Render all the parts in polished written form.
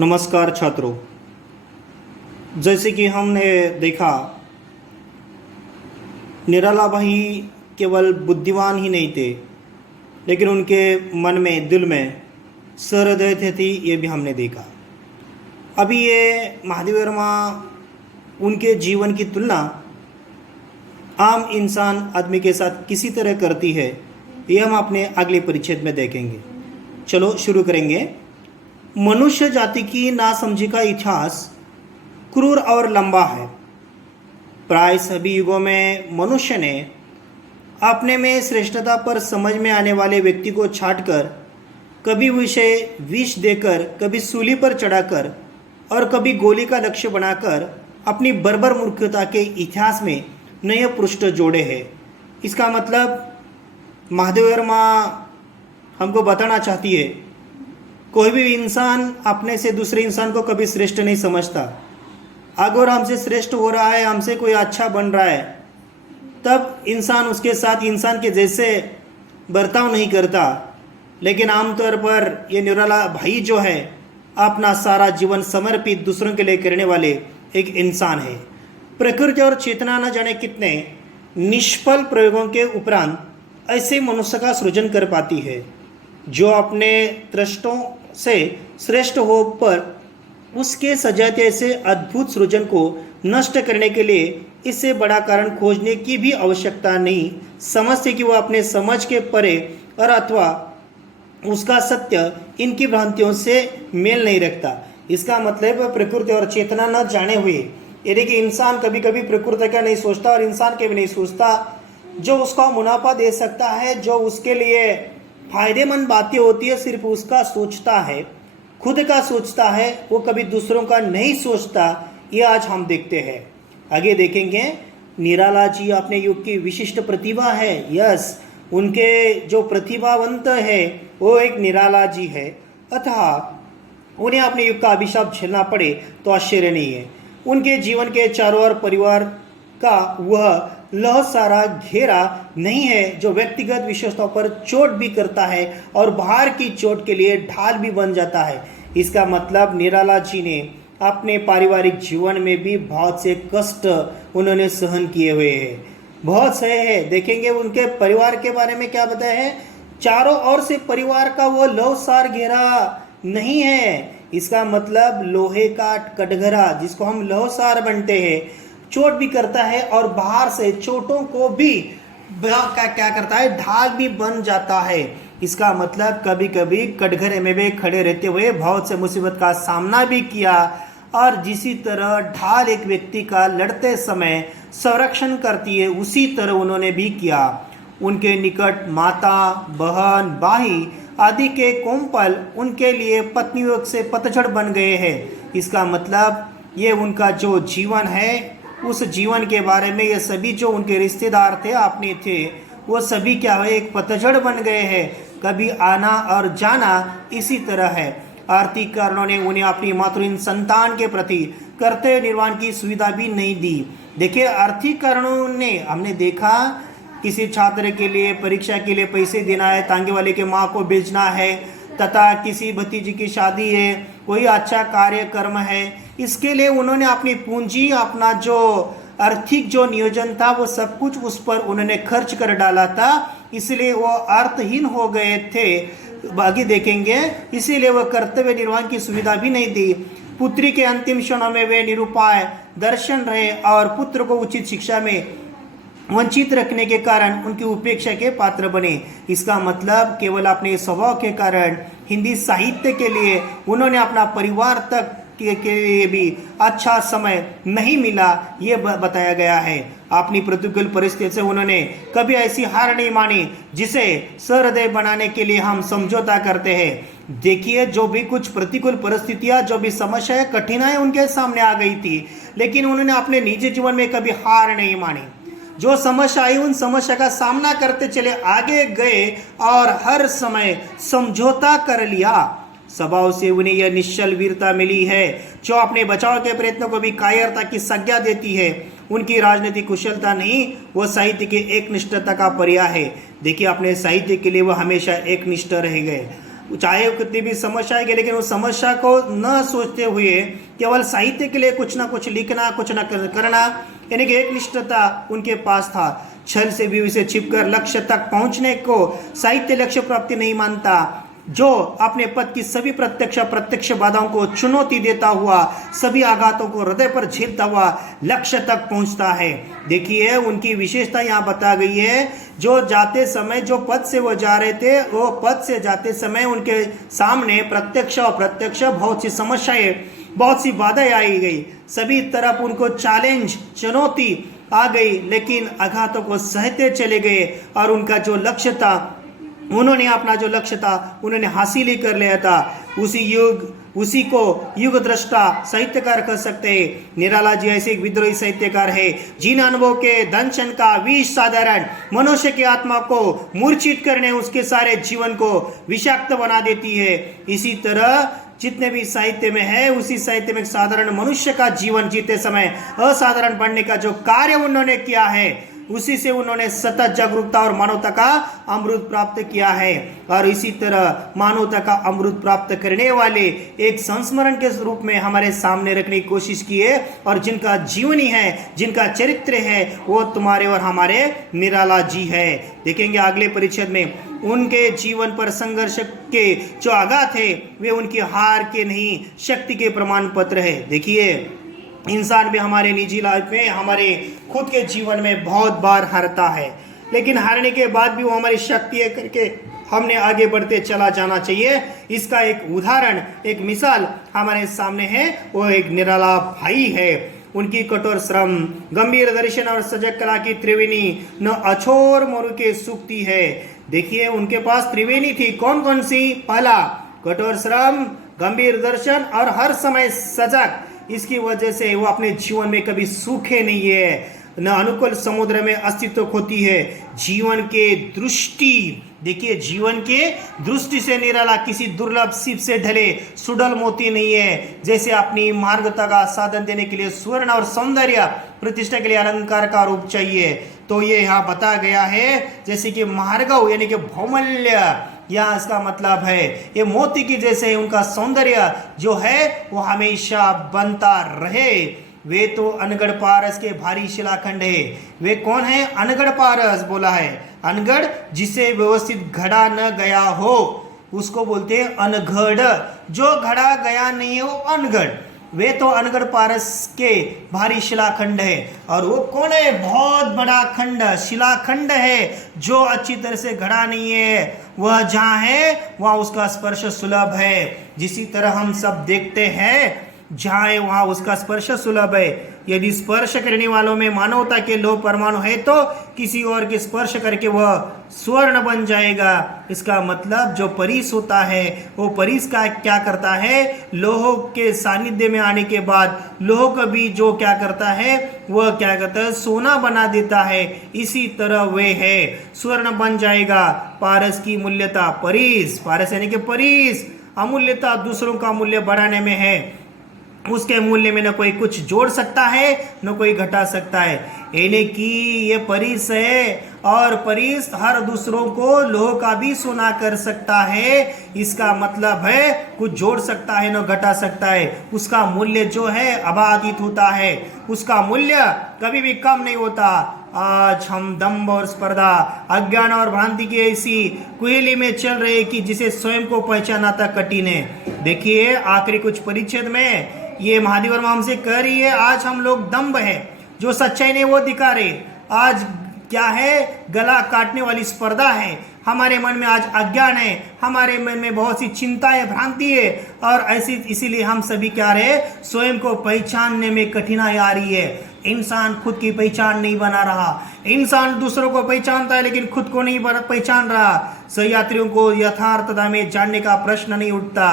नमस्कार छात्रों। जैसे कि हमने देखा, निराला भाई केवल बुद्धिमान ही नहीं थे, लेकिन उनके मन में, दिल में सहृदय थी, ये भी हमने देखा। अभी ये महादेव वर्मा, उनके जीवन की तुलना आम इंसान आदमी के साथ किसी तरह करती है, ये हम अपने अगले परिच्छेद में देखेंगे। चलो शुरू करेंगे। मनुष्य जाति की नासमझी का इतिहास क्रूर और लंबा है। प्राय सभी युगों में मनुष्य ने अपने में श्रेष्ठता पर समझ में आने वाले व्यक्ति को छांटकर, कभी उसे विष देकर, कभी सूली पर चढ़ाकर और कभी गोली का लक्ष्य बनाकर अपनी बर्बर मूर्खता के इतिहास में नए पृष्ठ जोड़े हैं। इसका मतलब महादेव वर्मा हमको बताना चाहती है, कोई भी इंसान अपने से दूसरे इंसान को कभी श्रेष्ठ नहीं समझता। अगर हमसे श्रेष्ठ हो रहा है, हमसे कोई अच्छा बन रहा है, तब इंसान उसके साथ इंसान के जैसे बर्ताव नहीं करता। लेकिन आमतौर पर ये निराला भाई जो है, अपना सारा जीवन समर्पित दूसरों के लिए करने वाले एक इंसान है। प्रकृति और चेतना न जाने कितने निष्फल प्रयोगों के उपरांत ऐसे मनुष्य का सृजन कर पाती है, जो अपने दृष्टों से श्रेष्ठ हो पर उसके सजाते ऐसे अद्भुत सृजन को नष्ट करने के लिए इससे बड़ा कारण खोजने की भी आवश्यकता नहीं समझते कि वह अपने समझ के परे और अथवा उसका सत्य इनकी भ्रांतियों से मेल नहीं रखता। इसका मतलब प्रकृति और चेतना न जाने हुए, यानी कि इंसान कभी कभी प्रकृति का नहीं सोचता और इंसान के भी नहीं सोचता। जो उसका मुनाफा दे सकता है, जो उसके लिए फायदेमंद बातें होती है, सिर्फ उसका सोचता है, खुद का सोचता है, वो कभी दूसरों का नहीं सोचता। ये आज हम देखते हैं। आगे देखेंगे। निराला जी अपने युग की विशिष्ट प्रतिभा है। यस, उनके जो प्रतिभावंत है वो एक निराला जी है, अतः उन्हें अपने युग का अभिशाप झेलना पड़े तो आश्चर्य नहीं है। उनके जीवन के चारों ओर परिवार का वह लह सारा घेरा नहीं है जो व्यक्तिगत विशेषताओं पर चोट भी करता है और बाहर की चोट के लिए ढाल भी बन जाता है। इसका मतलब निराला जी ने अपने पारिवारिक जीवन में भी बहुत से कष्ट उन्होंने सहन किए हुए हैं। बहुत से है, देखेंगे उनके परिवार के बारे में क्या बताया है। चारों ओर से परिवार का वो लह सार घेरा नहीं है। इसका मतलब लोहे का कटघरा, जिसको हम लौहसार बनते हैं, चोट भी करता है और बाहर से चोटों को भी क्या करता है, ढाल भी बन जाता है। इसका मतलब कभी कभी कटघरे में भी खड़े रहते हुए बहुत से मुसीबत का सामना भी किया, और जिसी तरह ढाल एक व्यक्ति का लड़ते समय संरक्षण करती है, उसी तरह उन्होंने भी किया। उनके निकट माता, बहन, भाई आदि के कोमपल उनके लिए पत्नियों से पतझड़ बन गए हैं। इसका मतलब ये उनका जो जीवन है, उस जीवन के बारे में ये सभी जो उनके रिश्तेदार थे, अपने थे, वो सभी क्या है, एक पतझड़ बन गए हैं। कभी आना और जाना इसी तरह है। आर्थिक कारणों ने उन्हें अपनी मातृहीन संतान के प्रति कर्तव्य निर्वहन की सुविधा भी नहीं दी। देखिए, आर्थिक कारणों ने, हमने देखा किसी छात्र के लिए परीक्षा के लिए पैसे देना है, तांगे वाले के माँ को भेजना है, तथा किसी भतीजी की शादी है, कोई अच्छा कार्यक्रम है, इसके लिए उन्होंने अपनी पूंजी, अपना जो आर्थिक जो नियोजन था, वो सब कुछ उस पर उन्होंने खर्च कर डाला था। इसलिए वो अर्थहीन हो गए थे। आगे देखेंगे, इसीलिए वह कर्तव्य निर्वहन की सुविधा भी नहीं दी। पुत्री के अंतिम क्षणों में वे निरुपाय दर्शन रहे और पुत्र को उचित शिक्षा में वंचित रखने के कारण उनकी उपेक्षा के पात्र बने। इसका मतलब केवल अपने स्वभाव के कारण हिंदी साहित्य के लिए उन्होंने अपना परिवार तक के लिए भी अच्छा समय नहीं मिला, ये बताया गया है। अपनी प्रतिकूल परिस्थिति से उन्होंने कभी ऐसी हार नहीं मानी जिसे सहृदय बनाने के लिए हम समझौता करते हैं। देखिए, जो भी कुछ प्रतिकूल परिस्थितियां, जो भी समस्या, कठिनाई उनके सामने आ गई थी, लेकिन उन्होंने अपने निजी जीवन में कभी हार नहीं मानी। जो समस्या आई, उन समस्या का सामना करते चले आगे गए और हर समय समझौता कर लिया। स्वभाव से उन्हें यह निश्चल वीरता मिली है जो अपने बचाव के प्रयत्नों को भी कायरता की संज्ञा देती है। उनकी राजनीतिक कुशलता नहीं, वह साहित्य के एक निष्ठता का पर्याय है। देखिए, अपने साहित्य के लिए वह हमेशा एक निष्ठ रह गए। चाहे कितनी भी समस्या आएगी, लेकिन उस समस्या को न सोचते हुए केवल साहित्य के लिए कुछ ना कुछ लिखना, कुछ ना करना, यानी कि एक निष्ठता उनके पास था। छल से भी उसे छिपकर लक्ष्य तक पहुंचने को साहित्य लक्ष्य प्राप्ति नहीं मानता। जो अपने पद की सभी प्रत्यक्ष बाधाओं को चुनौती देता हुआ, सभी आघातों को हृदय पर झेलता हुआ लक्ष्य तक पहुंचता है। देखिए उनकी विशेषता यहाँ बता गई है। जो जाते समय, जो पद से वो जा रहे थे, वो पद से जाते समय उनके सामने प्रत्यक्ष अप्रत्यक्ष बहुत सी समस्याएं, बहुत सी बाधाएं आई गई। सभी तरफ उनको चैलेंज, चुनौती आ गई, लेकिन आघातों को सहते चले गए और उनका जो लक्ष्य था, उन्होंने अपना जो लक्ष्य था उन्होंने हासिल ही कर लिया था। उसी को युग दृष्टा साहित्यकार कह सकते हैं। निराला जी ऐसे एक विद्रोही साहित्यकार है जिन अनुभव के दंशन का विष साधारण मनुष्य की आत्मा को मूर्छित करने, उसके सारे जीवन को विषाक्त बना देती है। इसी तरह जितने भी साहित्य में है, उसी साहित्य में साधारण मनुष्य का जीवन जीते समय असाधारण बनने का जो कार्य उन्होंने किया है, उसी से उन्होंने सतत जागरूकता और मानवता का अमृत प्राप्त किया है। और इसी तरह मानवता का अमृत प्राप्त करने वाले एक संस्मरण के रूप में हमारे सामने रखने की कोशिश की है। और जिनका जीवनी है, जिनका चरित्र है, वो तुम्हारे और हमारे निराला जी है। देखेंगे अगले परिच्छेद में उनके जीवन पर संघर्ष के जो आघात है वे उनकी हार के नहीं, शक्ति के प्रमाण पत्र है। देखिए इंसान भी हमारे निजी लाइफ में, हमारे खुद के जीवन में बहुत बार हारता है, लेकिन हारने के बाद भी वो हमारी शक्ति है करके हमने आगे बढ़ते चला जाना चाहिए। इसका एक उदाहरण, एक मिसाल हमारे सामने है, वो एक निराला भाई है। उनकी कठोर श्रम, गंभीर दर्शन और सजग कला की त्रिवेणी न अछोर मोरू के सूखती है। देखिए उनके पास त्रिवेणी थी, कौन कौन सी? पहला कठोर श्रम, गंभीर दर्शन और हर समय सजग। इसकी वजह से वो अपने जीवन में कभी सूखे नहीं है, न अनुकूल समुद्र में अस्तित्व खोती है। जीवन के दृष्टि, देखिए जीवन के दृष्टि से निराला किसी दुर्लभ सीप से ढले सुडल मोती नहीं है। जैसे अपनी मार्गता का साधन देने के लिए स्वर्ण और सौंदर्य, प्रतिष्ठा के लिए अलंकार का रूप चाहिए, तो ये यहाँ बता गया है। जैसे कि मार्गव यानी कि बहुमूल्य, यहाँ इसका मतलब है ये मोती की जैसे उनका सौंदर्य जो है वो हमेशा बनता रहे। वे तो अनगढ़ पारस के भारी शिलाखंड है। वे कौन है? अनगढ़ पारस बोला है। अनगढ़ जिसे व्यवस्थित घड़ा न गया हो उसको बोलते हैं अनगढ़। जो घड़ा गया नहीं है वो अनगढ़। वे तो अनगढ़ पारस के भारी शिलाखंड है। और वो कौन है? बहुत बड़ा खंड, शिलाखंड है जो अच्छी तरह से घड़ा नहीं है। वह जहाँ है वहाँ उसका स्पर्श सुलभ है। जिसी तरह हम सब देखते हैं, जहाँ है वहाँ उसका स्पर्श सुलभ है। यदि स्पर्श करने वालों में मानवता के लौह परमाणु है तो किसी और के स्पर्श करके वह स्वर्ण बन जाएगा। इसका मतलब जो परीस होता है वो परीस का क्या करता है? लोह के सानिध्य में आने के बाद लोह का भी जो क्या करता है, वह क्या करता है? सोना बना देता है। इसी तरह वे है, स्वर्ण बन जाएगा। पारस की मूल्यता, परीस, पारस यानी कि परीस, अमूल्यता दूसरों का मूल्य बढ़ाने में है। उसके मूल्य में न कोई कुछ जोड़ सकता है न कोई घटा सकता है। यानी कि ये परीस है और परीस हर दूसरों को लोह का भी सोना कर सकता है। इसका मतलब है कुछ जोड़ सकता है न घटा सकता है। उसका मूल्य जो है अबाधित होता है, उसका मूल्य कभी भी कम नहीं होता। आज हम दंभ और स्पर्धा, अज्ञान और भ्रांति की ऐसी कुहेली में चल रहे कि जिसे स्वयं को पहचाना तक कठिन है। देखिए आखिरी कुछ परिच्छेद में ये महादेव वर्मा हमसे कह रही है, आज हम लोग दंभ है, जो सच्चाई नहीं वो दिखा रहे। आज क्या है? गला काटने वाली स्पर्धा है। हमारे मन में आज अज्ञान है, हमारे मन में बहुत सी चिंता है, भ्रांति है, और ऐसी इसीलिए हम सभी क्या रहे? स्वयं को पहचानने में कठिनाई आ रही है। इंसान खुद की पहचान नहीं बना रहा। इंसान दूसरों को पहचानता है लेकिन खुद को नहीं पहचान रहा। सहयात्रियों को यथार्थता में जानने का प्रश्न नहीं उठता।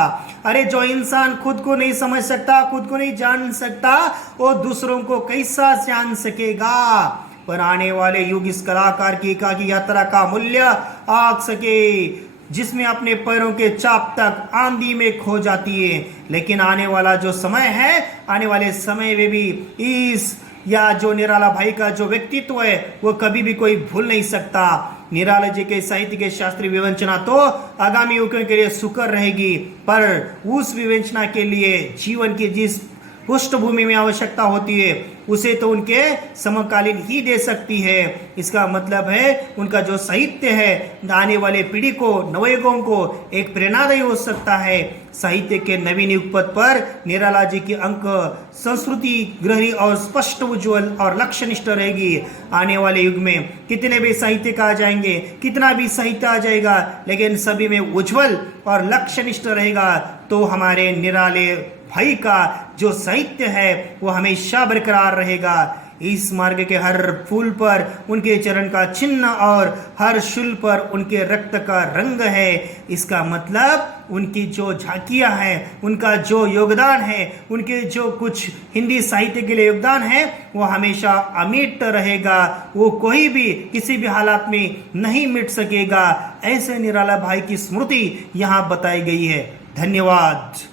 अरे जो इंसान खुद को नहीं समझ सकता, खुद को नहीं जान सकता, वो दूसरों को कैसा जान सकेगा? पर आने वाले युग इस कलाकार की एकाकी यात्रा का मूल्य आंक सके, जिसमें अपने पैरों के चाप तक आंधी में खो जाती है। लेकिन आने वाला जो समय है, आने वाले समय में भी इस या जो निराला भाई का जो व्यक्तित्व है वो कभी भी कोई भूल नहीं सकता। निराला जी के साहित्य के शास्त्रीय विवेचना तो आगामी युगों के लिए सुकर रहेगी, पर उस विवेचना के लिए जीवन की जिस पृष्ठभूमि में आवश्यकता होती है उसे तो उनके समकालीन ही दे सकती है। इसका मतलब है उनका जो साहित्य है आने वाले पीढ़ी को, नवयुगों को एक प्रेरणादायी हो सकता है। साहित्य के नवीन युग पथ पर निराला जी की अंक संस्कृति गहरी और स्पष्ट, उज्ज्वल और लक्ष्यनिष्ठ रहेगी। आने वाले युग में कितने भी साहित्य आ जाएंगे, कितना भी साहित्य आ जाएगा, लेकिन सभी में उज्ज्वल और लक्ष्यनिष्ठ रहेगा तो हमारे निराले भाई का जो साहित्य है वो हमेशा बरकरार रहेगा। इस मार्ग के हर फूल पर उनके चरण का चिन्ह और हर शूल पर उनके रक्त का रंग है। इसका मतलब उनकी जो झांकियां हैं, उनका जो योगदान है, उनके जो कुछ हिंदी साहित्य के लिए योगदान है वो हमेशा अमिट रहेगा, वो कोई भी किसी भी हालात में नहीं मिट सकेगा। ऐसे निराला भाई की स्मृति यहाँ बताई गई है। धन्यवाद।